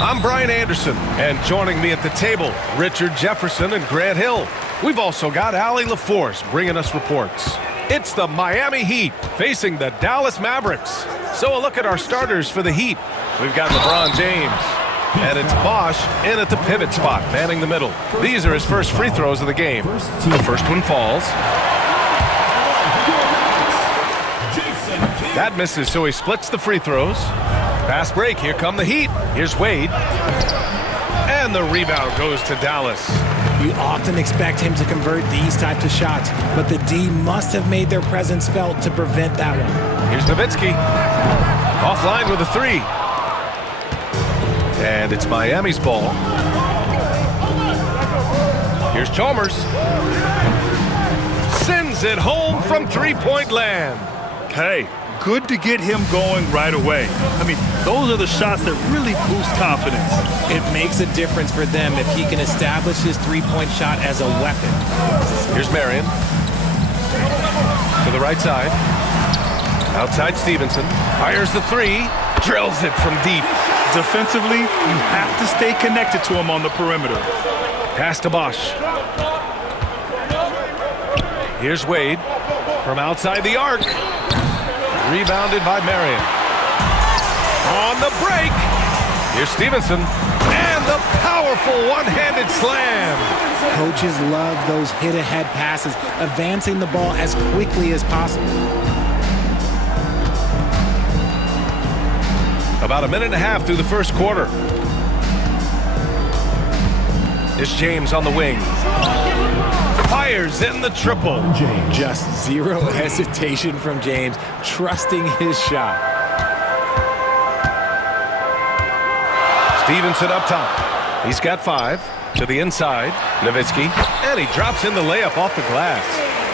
I'm Brian Anderson, and joining me at the table, Richard Jefferson and Grant Hill. We've also got Allie LaForce bringing us reports. It's the Miami Heat facing the Dallas Mavericks. So a look at our starters for the Heat. We've got LeBron James, and it's Bosh in at the pivot spot, manning the middle. These are his first free throws of the game. The first one falls. That misses, so he splits the free throws. Fast break, here come the Heat. Here's Wade. And the rebound goes to Dallas. You often expect him to convert these types of shots, but the D must have made their presence felt to prevent that one. Here's Nowitzki. Offline with a three. And it's Miami's ball. Here's Chalmers. Sends it home from three-point land. Hey, good to get him going right away. I mean, those are the shots that really boost confidence. It makes a difference for them if he can establish his three-point shot as a weapon. Here's Marion. To the right side. Outside Stevenson. Fires the three. Drills it from deep. Defensively, you have to stay connected to him on the perimeter. Pass to Bosh. Here's Wade. From outside the arc. Rebounded by Marion. On the break. Here's Stevenson. And the powerful one-handed slam. Coaches love those hit-ahead passes, advancing the ball as quickly as possible. About a minute and a half through the first quarter. It's James on the wing. Fires in the triple. Just zero hesitation from James, trusting his shot. Stevenson up top. He's got 5. To the inside. Nowitzki. And he drops in the layup off the glass.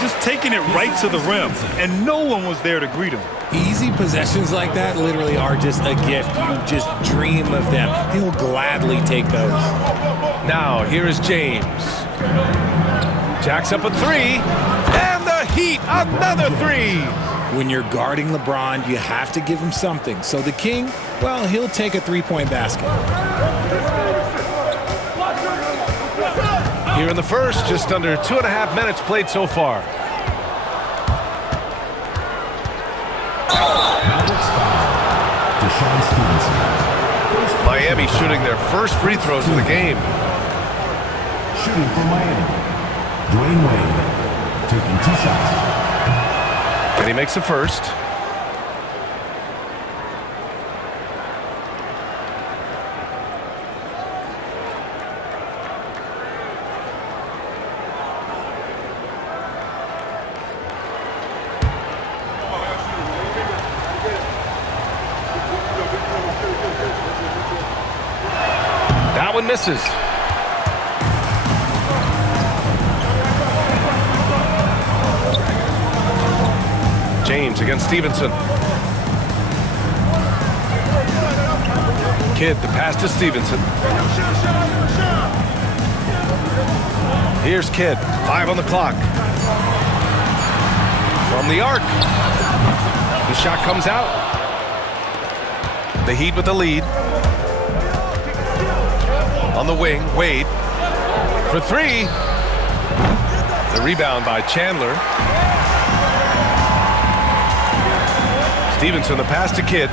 Just taking it right to the rim, and no one was there to greet him. Easy possessions like that literally are just a gift. You just dream of them. He'll gladly take those. Now, here is James. Jacks up a three, and the Heat, another three. When you're guarding LeBron, you have to give him something. So the King, well, he'll take a three-point basket. Here in the first, just under 2.5 minutes played so far. Miami shooting their first free throws of the game. Shooting for Miami. Dwayne Wade taking 2 shots. And he makes the first. That one misses. James against Stevenson. Kidd, the pass to Stevenson. Here's Kidd, 5 on the clock. From the arc. The shot comes out. The Heat with the lead. On the wing, Wade. For 3. The rebound by Chandler. Stevenson, the pass to Kidd.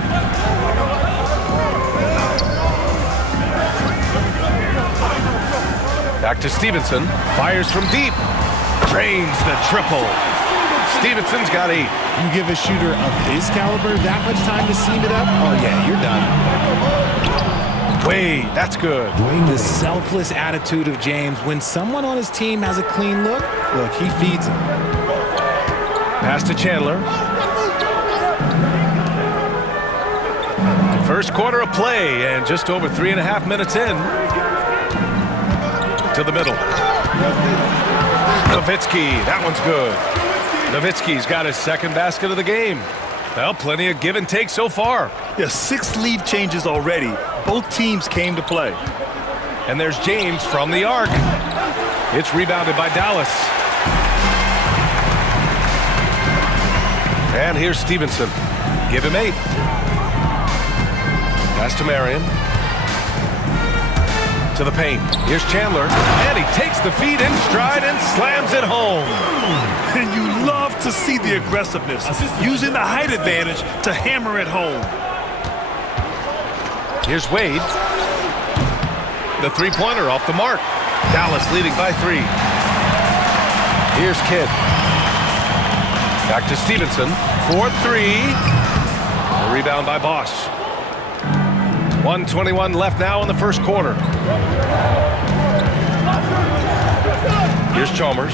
Back to Stevenson. Fires from deep. Drains the triple. Stevenson's got 8. You give a shooter of his caliber that much time to seam it up, oh yeah, you're done. Wade, that's good. The selfless attitude of James. When someone on his team has a clean look, he feeds him. Pass to Chandler. First quarter of play, and just over 3.5 minutes in. To the middle. Nowitzki, that one's good. Nowitzki's got his second basket of the game. Well, plenty of give and take so far. Yeah, 6 lead changes already. Both teams came to play. And there's James from the arc. It's rebounded by Dallas. And here's Stevenson. Give him 8. Pass to Marion. To the paint. Here's Chandler. And he takes the feed in stride and slams it home. And you love to see the aggressiveness, using the height advantage to hammer it home. Here's Wade. The three-pointer off the mark. Dallas leading by 3. Here's Kidd. Back to Stevenson. 4-3. A rebound by Bosch. 1:21 left now in the first quarter. Here's Chalmers.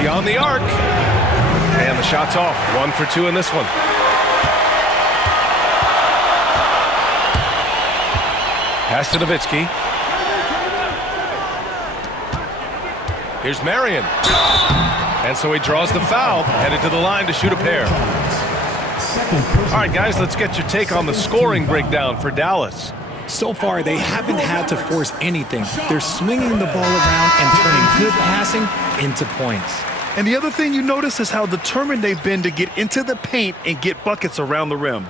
Beyond the arc. And the shot's off. 1 for 2 in this one. Pass to Nowitzki. Here's Marion. And so he draws the foul, headed to the line to shoot a pair. All right, guys, let's get your take on the scoring breakdown for Dallas. So far, they haven't had to force anything. They're swinging the ball around and turning good passing into points. And the other thing you notice is how determined they've been to get into the paint and get buckets around the rim.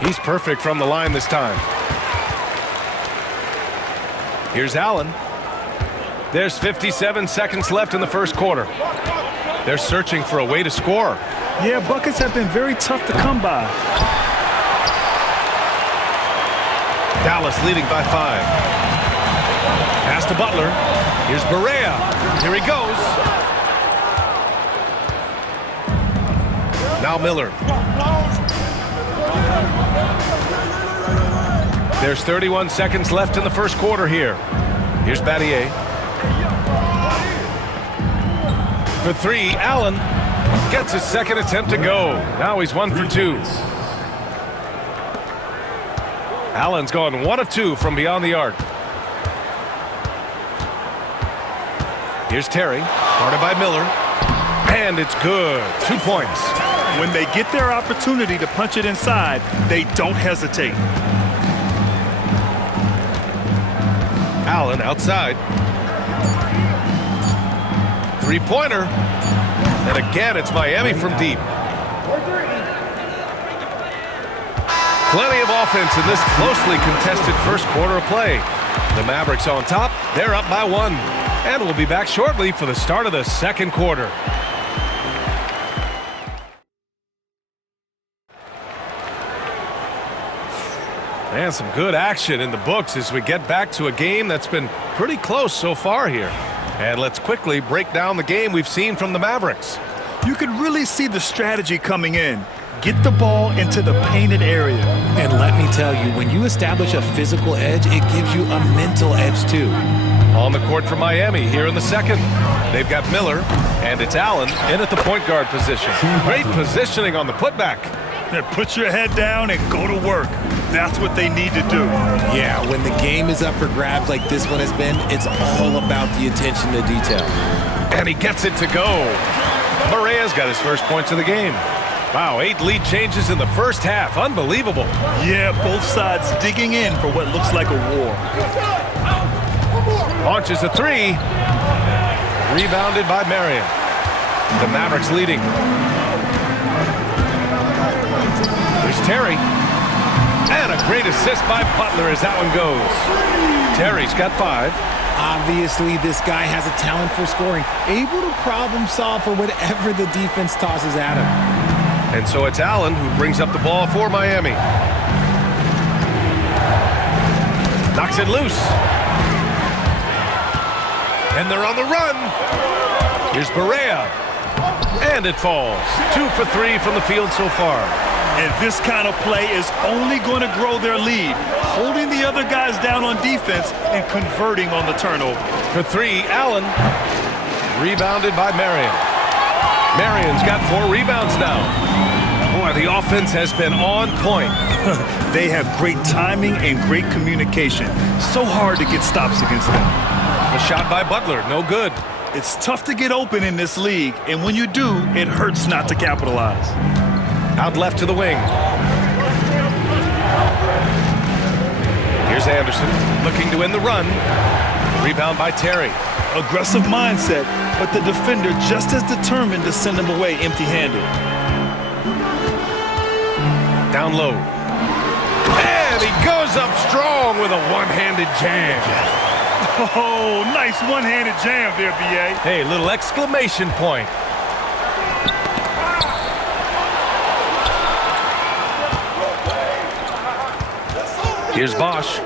He's perfect from the line this time. Here's Allen. There's 57 seconds left in the first quarter. They're searching for a way to score. Yeah, buckets have been very tough to come by. Dallas leading by 5. Pass to Butler. Here's Barea. Here he goes. Now Miller. There's 31 seconds left in the first quarter here. Here's Battier. For 3, Allen gets his second attempt to go. Now he's 1 for 2. Allen's gone 1 of 2 from beyond the arc. Here's Terry, guarded by Miller. And it's good. 2 points. When they get their opportunity to punch it inside, they don't hesitate. Allen outside. Three-pointer. And again, it's Miami from deep. Plenty of offense in this closely contested first quarter of play. The Mavericks on top. They're up by 1. And we'll be back shortly for the start of the second quarter. And some good action in the books as we get back to a game that's been pretty close so far here. And let's quickly break down the game we've seen from the Mavericks. You can really see the strategy coming in. Get the ball into the painted area. And let me tell you, when you establish a physical edge, it gives you a mental edge too. On the court for Miami here in the second. They've got Miller, and it's Allen in at the point guard position. Great positioning on the putback. Put your head down and go to work. That's what they need to do. Yeah, when the game is up for grabs like this one has been, it's all about the attention to detail. And he gets it to go. Barea's got his first points of the game. Wow, 8 lead changes in the first half. Unbelievable. Yeah, both sides digging in for what looks like a war. Launches a 3. Rebounded by Marion. The Mavericks leading. There's Terry. And a great assist by Butler as that one goes. Terry's got 5. Obviously, this guy has a talent for scoring, able to problem solve for whatever the defense tosses at him. And so it's Allen who brings up the ball for Miami. Knocks it loose. And they're on the run. Here's Barea. And it falls. 2 for 3 from the field so far. And this kind of play is only going to grow their lead, holding the other guys down on defense and converting on the turnover. For 3, Allen. Rebounded by Marion. Marion's got 4 rebounds now. Boy, the offense has been on point. They have great timing and great communication. So hard to get stops against them. A shot by Butler, no good. It's tough to get open in this league, and when you do, it hurts not to capitalize. Out left to the wing. Here's Anderson looking to end the run. Rebound by Terry. Aggressive mindset, but the defender just as determined to send him away empty-handed. Down low. And he goes up strong with a one-handed jam. Oh, nice one-handed jam there, B.A. Hey, little exclamation point. Here's Bosch.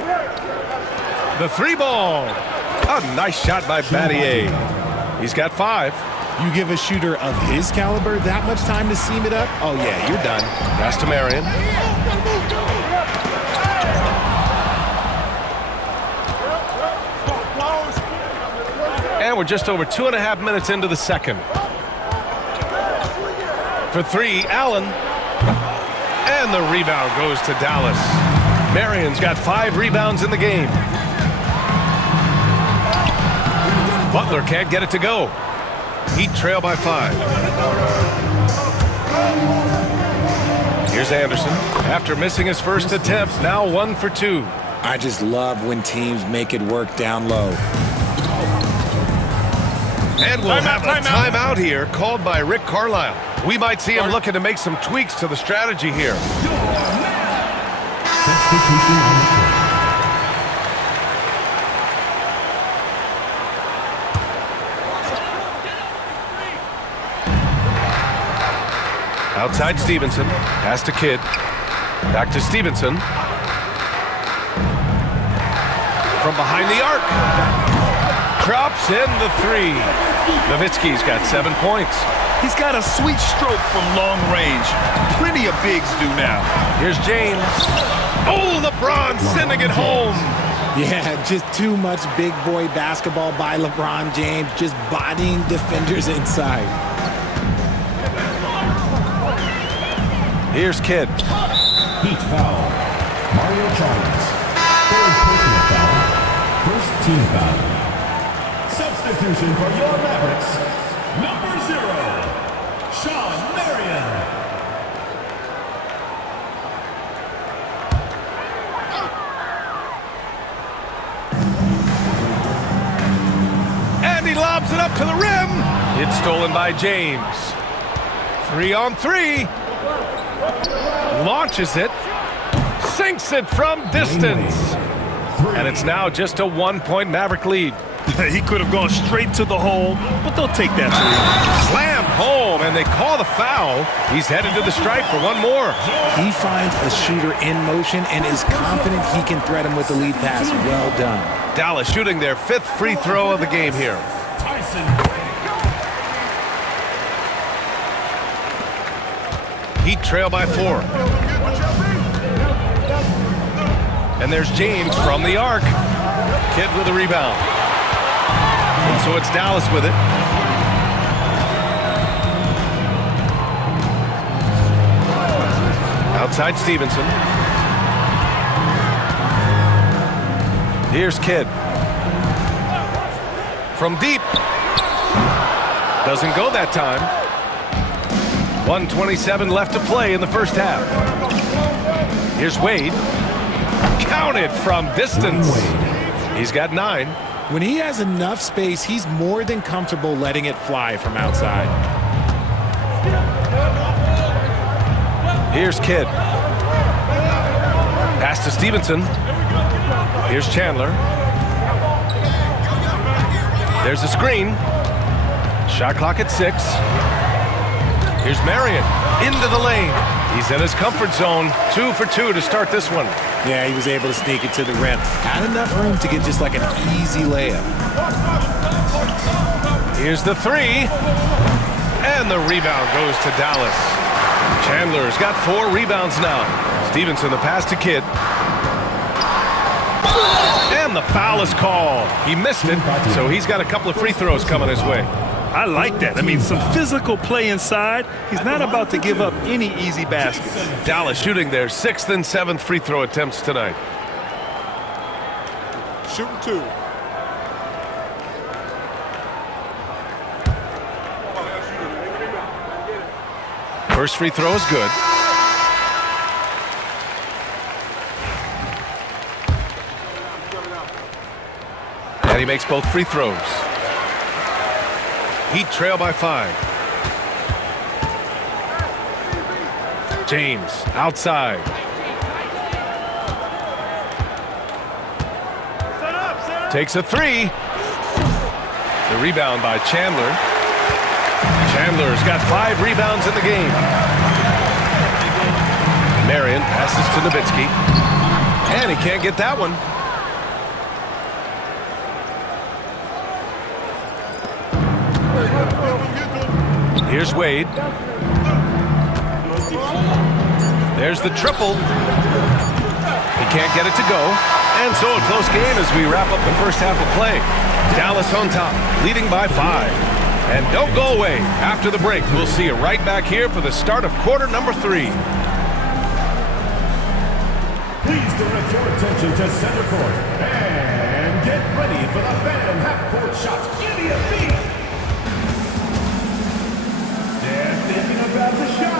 The three ball. A nice shot by Battier. He's got 5. You give a shooter of his caliber that much time to seam it up? Oh, yeah, you're done. Pass to Marion. And we're just over 2.5 minutes into the second. For 3, Allen. And the rebound goes to Dallas. Marion's got 5 rebounds in the game. Butler can't get it to go. Heat trail by 5. Here's Anderson. After missing his first attempt, now 1 for 2. I just love when teams make it work down low. And we'll have a timeout here called by Rick Carlisle. We might see him looking to make some tweaks to the strategy here. Substitution on the court. Outside Stevenson. Pass to Kidd. Back to Stevenson. From behind the arc. Drops in the 3. Nowitzki's got 7 points. He's got a sweet stroke from long range. Plenty of bigs do now. Here's James. Oh, LeBron sending it home. Yeah, just too much big boy basketball by LeBron James, just bodying defenders inside. Here's Kidd. Heat foul. Mario Chalmers. 3rd personal foul. 1st team foul. Substitution for your Mavericks. Number 0, Sean Marion. And he lobs it up to the rim. It's stolen by James. 3 on 3. Launches it. Sinks it from distance. And it's now just a 1-point Maverick lead. He could have gone straight to the hole, but they'll take that 3. Slammed home, and they call the foul. He's headed to the stripe for one more. He finds a shooter in motion and is confident he can threat him with the lead pass. Well done. Dallas shooting their 5th free throw of the game here. Heat trail by 4. And there's James from the arc. Kidd with a rebound. And so it's Dallas with it. Outside Stevenson. Here's Kidd. From deep. Doesn't go that time. 1:27 left to play in the first half. Here's Wade. Counted from distance. He's got 9. When he has enough space, he's more than comfortable letting it fly from outside. Here's Kidd. Pass to Stevenson. Here's Chandler. There's a screen. Shot clock at 6. Here's Marion. Into the lane. He's in his comfort zone. 2 for 2 to start this one. Yeah, he was able to sneak it to the rim. Had enough room to get just like an easy layup. Here's the 3. And the rebound goes to Dallas. Chandler's got 4 rebounds now. Stevenson, the pass to Kidd. And the foul is called. He missed it, so he's got a couple of free throws coming his way. I like that. I mean, some physical play inside. He's not about to give up any easy baskets. Dallas shooting their 6th and 7th free throw attempts tonight. Shooting 2. First free throw is good. And he makes both free throws. Heat trail by 5. James outside. Takes a 3. The rebound by Chandler. Chandler's got 5 rebounds in the game. Marion passes to Nowitzki. And he can't get that one. Here's Wade. There's the triple. He can't get it to go. And so a close game as we wrap up the first half of play. Dallas on top, leading by 5. And don't go away. After the break, we'll see you right back here for the start of quarter number 3. Please direct your attention to center court. And get ready for the fan half-court shot. Give me a beat. They're thinking about the shot.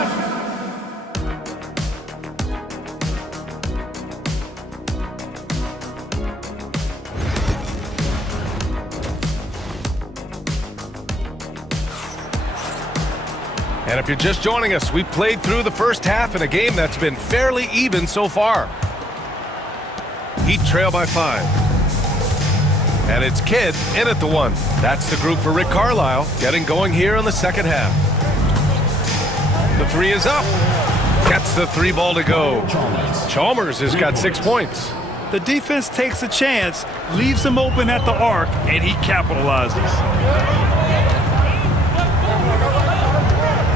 And if you're just joining us, we played through the first half in a game that's been fairly even so far. Heat trail by 5. And it's Kidd in at the 1. That's the group for Rick Carlisle, getting going here in the second half. The 3 is up. Gets the 3 ball to go. Chalmers has got 6 points. The defense takes a chance, leaves him open at the arc, and he capitalizes.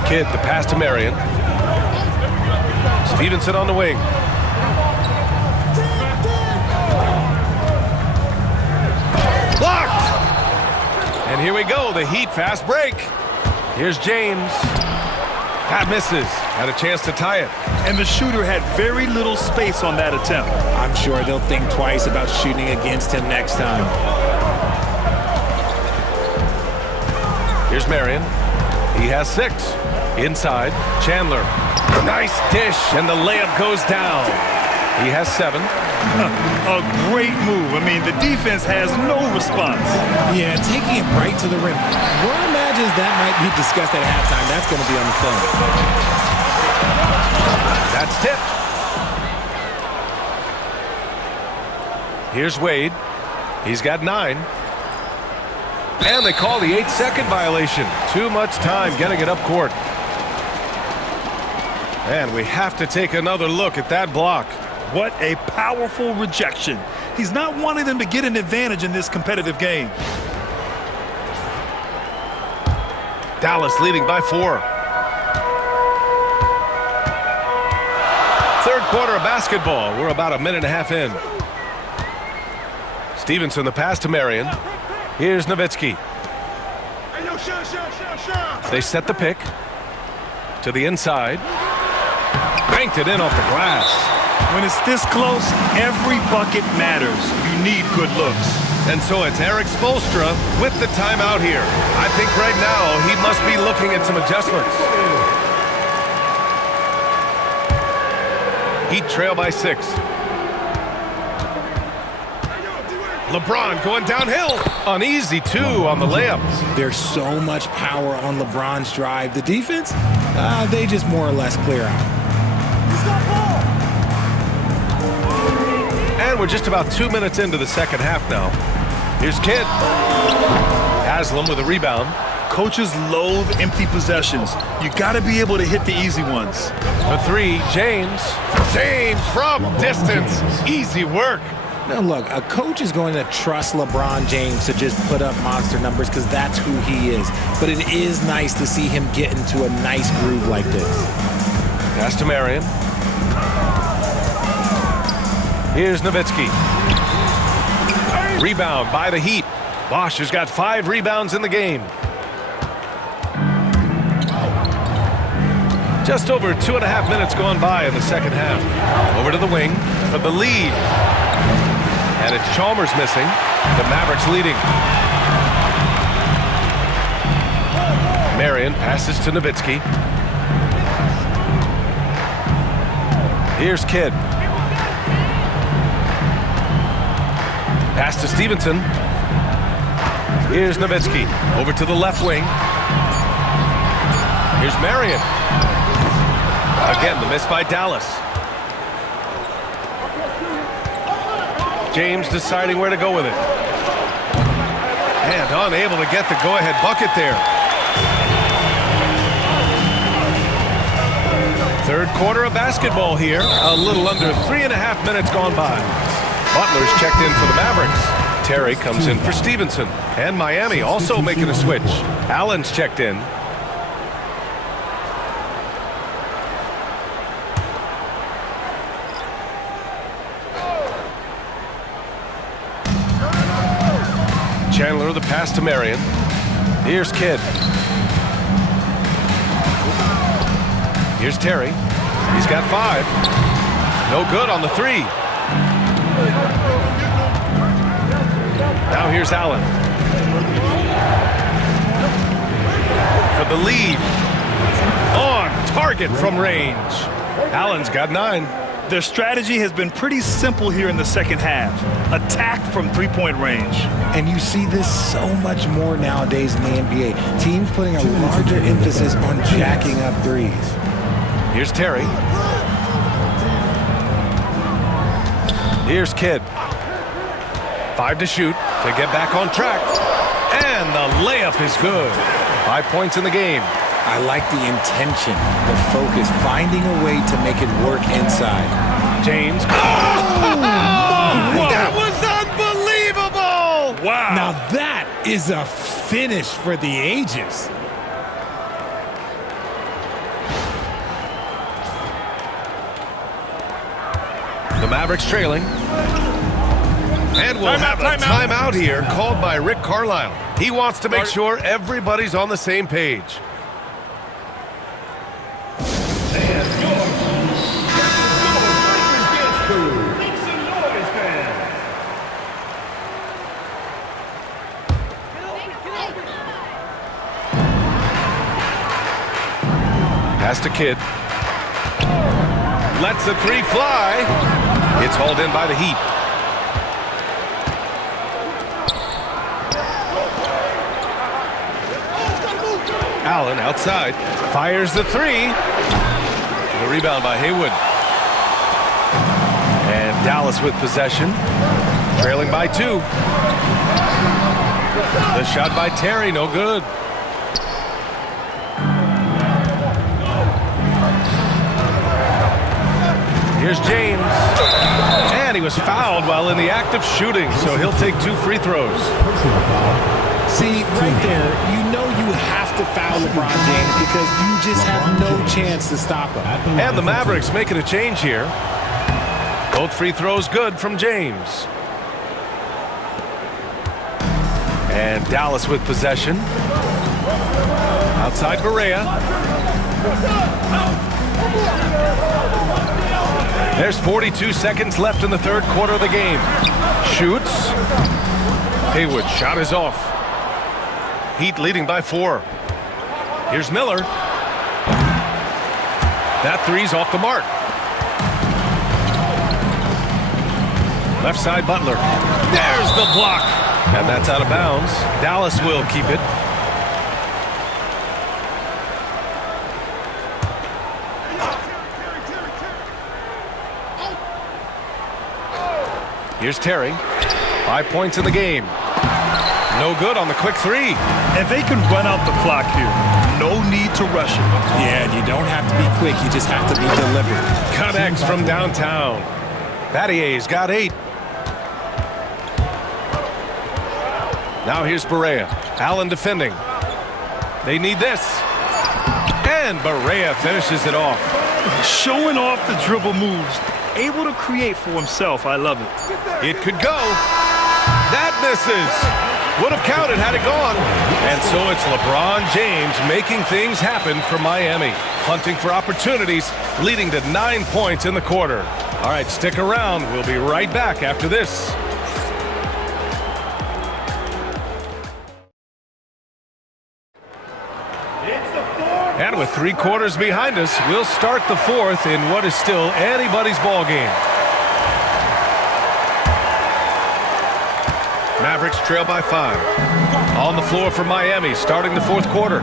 Kidd, the pass to Marion. Stevenson on the wing. Blocked! And here we go, the Heat fast break. Here's James. That misses. Had a chance to tie it. And the shooter had very little space on that attempt. I'm sure they'll think twice about shooting against him next time. Here's Marion. He has 6. Inside, Chandler. Nice dish, and the layup goes down. He has 7. A great move. I mean, the defense has no response. Yeah, taking it right to the rim. One imagines that might be discussed at halftime. That's going to be on the film. That's tipped. Here's Wade. He's got 9. And they call the 8-second violation. Too much time getting it up court. And we have to take another look at that block. What a powerful rejection. He's not wanting them to get an advantage in this competitive game. Dallas leading by 4. Third quarter of basketball. We're about a minute and a half in. Stevenson, the pass to Marion. Here's Nowitzki. They set the pick to the inside. Banked it in off the glass. When it's this close, every bucket matters. You need good looks. And so it's Eric Spoelstra with the timeout here. I think right now he must be looking at some adjustments. Heat trail by 6. LeBron going downhill. An easy 2 on the layup. There's so much power on LeBron's drive. The defense, they just more or less clear out. And we're just about 2 minutes into the second half now. Here's Kidd. Haslam with a rebound. Coaches loathe empty possessions. You got to be able to hit the easy ones. The 3, James. James from distance. Easy work. Now look, a coach is going to trust LeBron James to just put up monster numbers because that's who he is. But it is nice to see him get into a nice groove like this. Pass to Marion. Here's Nowitzki. Rebound by the Heat. Bosch has got 5 rebounds in the game. Just over 2.5 minutes gone by in the second half. Over to the wing for the lead. And it's Chalmers missing. The Mavericks leading. Marion passes to Nowitzki. Here's Kidd. Pass to Stevenson. Here's Nowitzki. Over to the left wing. Here's Marion. Again, the miss by Dallas. James deciding where to go with it. And unable to get the go-ahead bucket there. Third quarter of basketball here. A little under 3.5 minutes gone by. Butler's checked in for the Mavericks. Terry comes in for Stevenson. And Miami also making a switch. Allen's checked in. Chandler the pass to Marion. Here's Kidd. Here's Terry. He's got 5. No good on the 3. Now here's Allen. For the lead. On target from range. Allen's got 9. Their strategy has been pretty simple here in the second half. Attack from three-point range. And you see this so much more nowadays in the NBA. Teams putting a larger emphasis on jacking up threes. Here's Terry. Here's Kidd. 5 to shoot to get back on track. And the layup is good. 5 points in the game. I like the intention, the focus, finding a way to make it work inside. James. That was unbelievable! Wow. Now that is a finish for the ages. The Mavericks trailing. And we'll have a timeout here called by Rick Carlisle. He wants to make sure everybody's on the same page. Pass to Kidd. Lets the 3 fly. It's hauled in by the Heat. Allen outside. Fires the 3. The rebound by Haywood. And Dallas with possession. Trailing by 2. The shot by Terry, no good. Here's James. And he was fouled while in the act of shooting, so he'll take 2 free throws. See, right there, you know you have to foul LeBron James because you just have no chance to stop him. And the Mavericks making a change here. Both free throws good from James. And Dallas with possession. Outside Barea. There's 42 seconds left in the third quarter of the game. Shoots. Haywood, shot is off. Heat leading by 4. Here's Miller. That 3's off the mark. Left side Butler. There's the block. And that's out of bounds. Dallas will keep it. Here's Terry. 5 points in the game. No good on the quick 3. And they can run out the clock here. No need to rush it. Yeah, you don't have to be quick. You just have to be deliberate. Connects from downtown. Battier's got 8. Now here's Barea. Allen defending. They need this. And Barea finishes it off. Showing off the dribble moves. Able to create for himself. I love it. It could go. That misses. Would have counted had it gone. And so it's LeBron James making things happen for Miami. Hunting for opportunities, leading to 9 points in the quarter. All right, stick around. We'll be right back after this. And with 3 quarters behind us, we'll start the fourth in what is still anybody's ball game. Mavericks trail by 5. On the floor for Miami, starting the fourth quarter.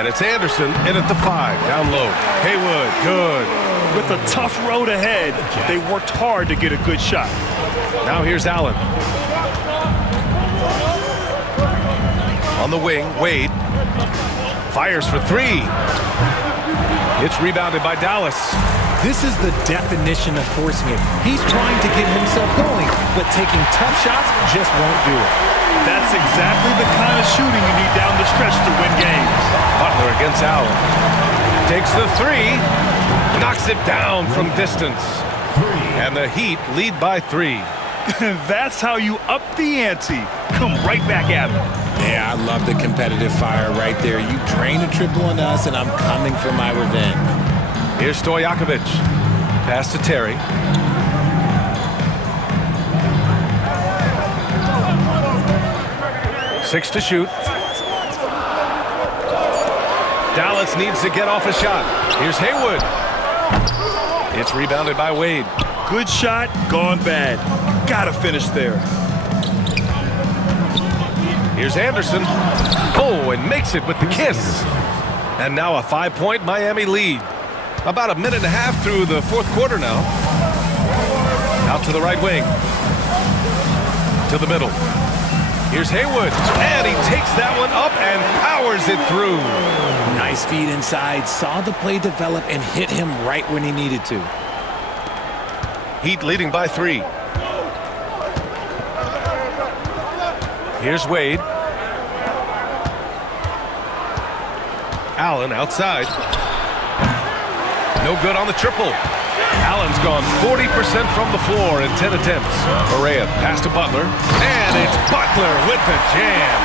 And it's Anderson in at the 5, down low. Haywood, good. With a tough road ahead, they worked hard to get a good shot. Now here's Allen. On the wing, Wade. Fires for 3. It's rebounded by Dallas. This is the definition of forcing it. He's trying to get himself going, but taking tough shots just won't do it. That's exactly the kind of shooting you need down the stretch to win games. Butler against Allen. Takes the 3. Knocks it down from distance. And the Heat lead by 3. That's how you up the ante. Come right back at him. Yeah, I love the competitive fire right there. You drain a triple on us, and I'm coming for my revenge. Here's Stojakovic. Pass to Terry. Six to shoot. Dallas needs to get off a shot. Here's Haywood. It's rebounded by Wade. Good shot, gone bad. Gotta finish there. Here's Anderson. Oh, and makes it with the kiss. And now a 5-point Miami lead. About a minute and a half through the fourth quarter now. Out to the right wing. To the middle. Here's Haywood. And he takes that one up and powers it through. Nice feed inside. Saw the play develop and hit him right when he needed to. Heat leading by 3. Here's Wade. Allen outside. No good on the triple. Allen's gone 40% from the floor in 10 attempts. Correa pass to Butler. And it's Butler with the jam.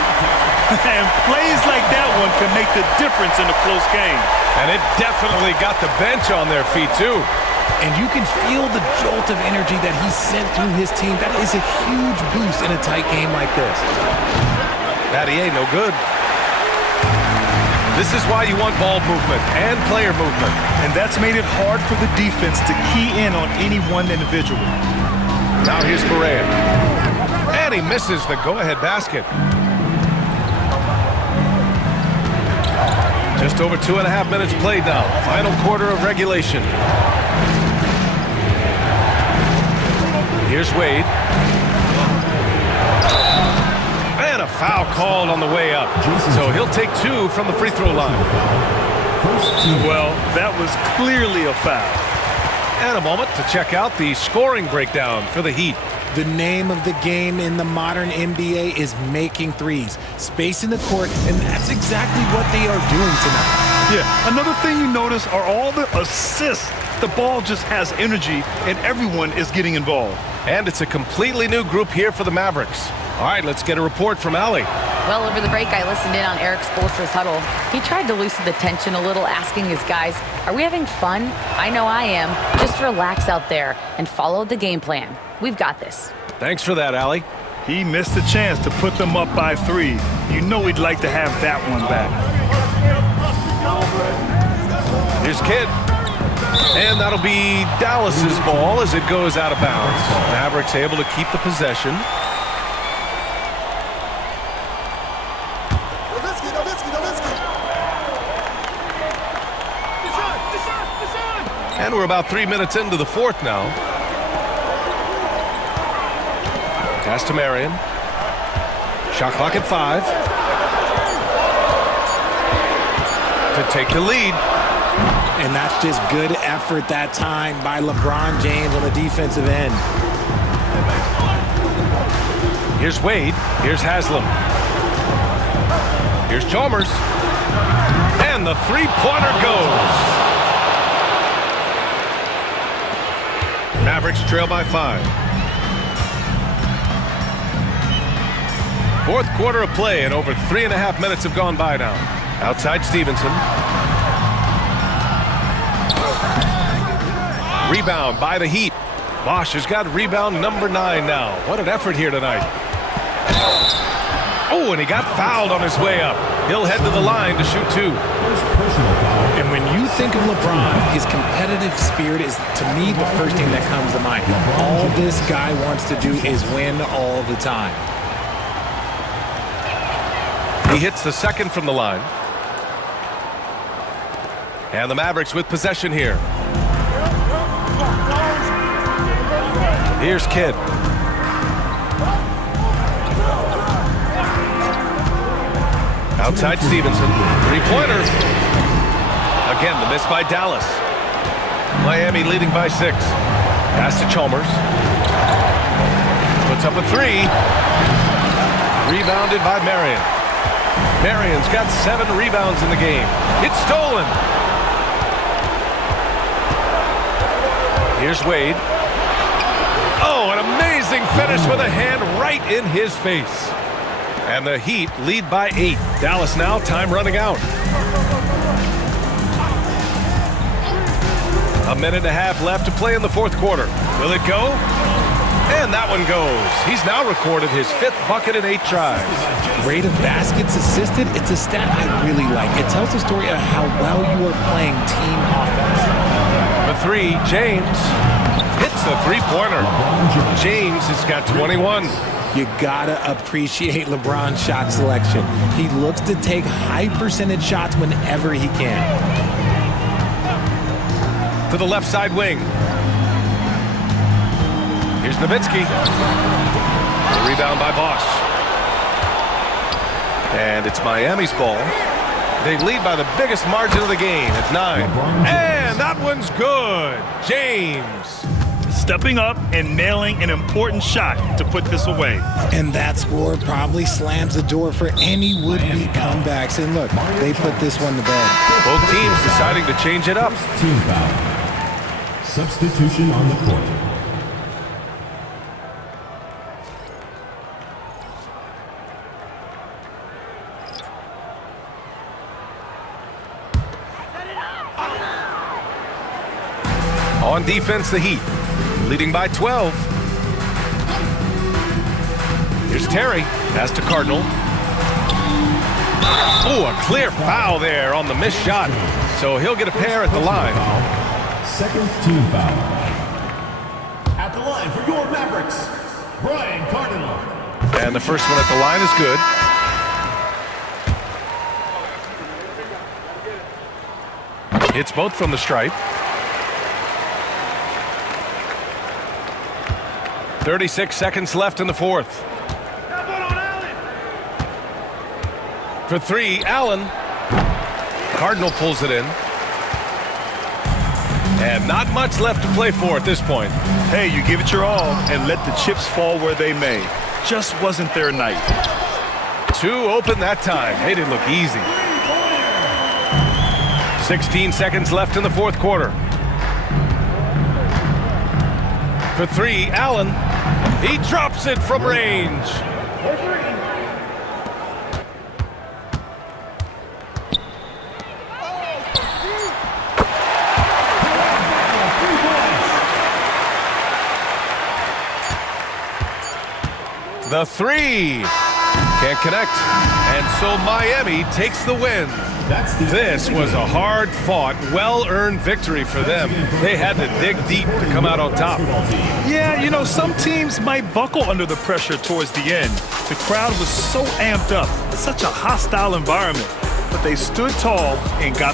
And plays like that one can make the difference in a close game. And it definitely got the bench on their feet, too. And you can feel the jolt of energy that he sent through his team. That is a huge boost in a tight game like this. Battier, no good. This is why you want ball movement and player movement. And that's made it hard for the defense to key in on any one individual. Now here's Correa. And he misses the go-ahead basket. Just over 2.5 minutes played now. Final quarter of regulation. Here's Wade. And a foul called on the way up. So he'll take 2 from the free throw line. Well, that was clearly a foul. And a moment to check out the scoring breakdown for the Heat. The name of the game in the modern NBA is making threes. Space in the court, and that's exactly what they are doing tonight. Yeah, another thing you notice are all the assists. The ball just has energy, and everyone is getting involved. And it's a completely new group here for the Mavericks. All right, let's get a report from Allie. Well, over the break, I listened in on Eric Spoelstra's huddle. He tried to loosen the tension a little, asking his guys, are we having fun? I know I am. Just relax out there and follow the game plan. We've got this. Thanks for that, Allie. He missed a chance to put them up by 3. You know he'd like to have that one back. Here's Kidd. And that'll be Dallas's ball as it goes out of bounds. Mavericks able to keep the possession. And we're about 3 minutes into the fourth now. Pass to Marion. Shot clock at 5. To take the lead. And that's just good effort that time by LeBron James on the defensive end. Here's Wade. Here's Haslam. Here's Chalmers. And the three-pointer goes. Mavericks trail by 5. Fourth quarter of play, and over 3.5 minutes have gone by now. Outside Stevenson. Rebound by the Heat. Bosch has got rebound number 9 now. What an effort here tonight. Oh, and he got fouled on his way up. He'll head to the line to shoot 2. And when you think of LeBron, his competitive spirit is, to me, the first thing that comes to mind. All this guy wants to do is win all the time. He hits the second from the line. And the Mavericks with possession here. Here's Kidd. Outside Stevenson. Three-pointer. Again, the miss by Dallas. Miami leading by 6. Pass to Chalmers. Puts up a 3. Rebounded by Marion. Marion's got 7 rebounds in the game. It's stolen. Here's Wade. Oh, an amazing finish with a hand right in his face. And the Heat lead by 8. Dallas now, time running out. A minute and a half left to play in the fourth quarter. Will it go? And that one goes. He's now recorded his 5th bucket in 8 tries. Rate of baskets assisted, it's a stat I really like. It tells the story of how well you are playing team offense. The 3, James hits the three-pointer. James has got 21. You gotta appreciate LeBron's shot selection. He looks to take high percentage shots whenever he can. To the left side wing. Here's Nowitzki. The rebound by Bosch. And it's Miami's ball. They lead by the biggest margin of the game at 9. And that one's good. James. Stepping up and nailing an important shot to put this away. And that score probably slams the door for any would-be comebacks. And look, they put this one to bed. Both teams deciding to change it up. Team foul. Substitution on the court. On defense, the Heat leading by 12. Here's Terry. Pass to Cardinal. Oh, a clear foul there on the missed shot. So he'll get a pair at the line. Second team foul. At the line for your Mavericks, Brian Cardinal. And the first one at the line is good. Hits both from the stripe. 36 seconds left in the fourth. For 3, Allen. Cardinal pulls it in. And not much left to play for at this point. Hey, you give it your all and let the chips fall where they may. Just wasn't their night. 2 open that time. Made it look easy. 16 seconds left in the fourth quarter. For 3, Allen. He drops it from range. The 3 can't connect, and so Miami takes the win. This was a hard-fought, well-earned victory for them. They had to dig deep to come out on top. Yeah, you know, some teams might buckle under the pressure towards the end. The crowd was so amped up, such a hostile environment, but they stood tall and got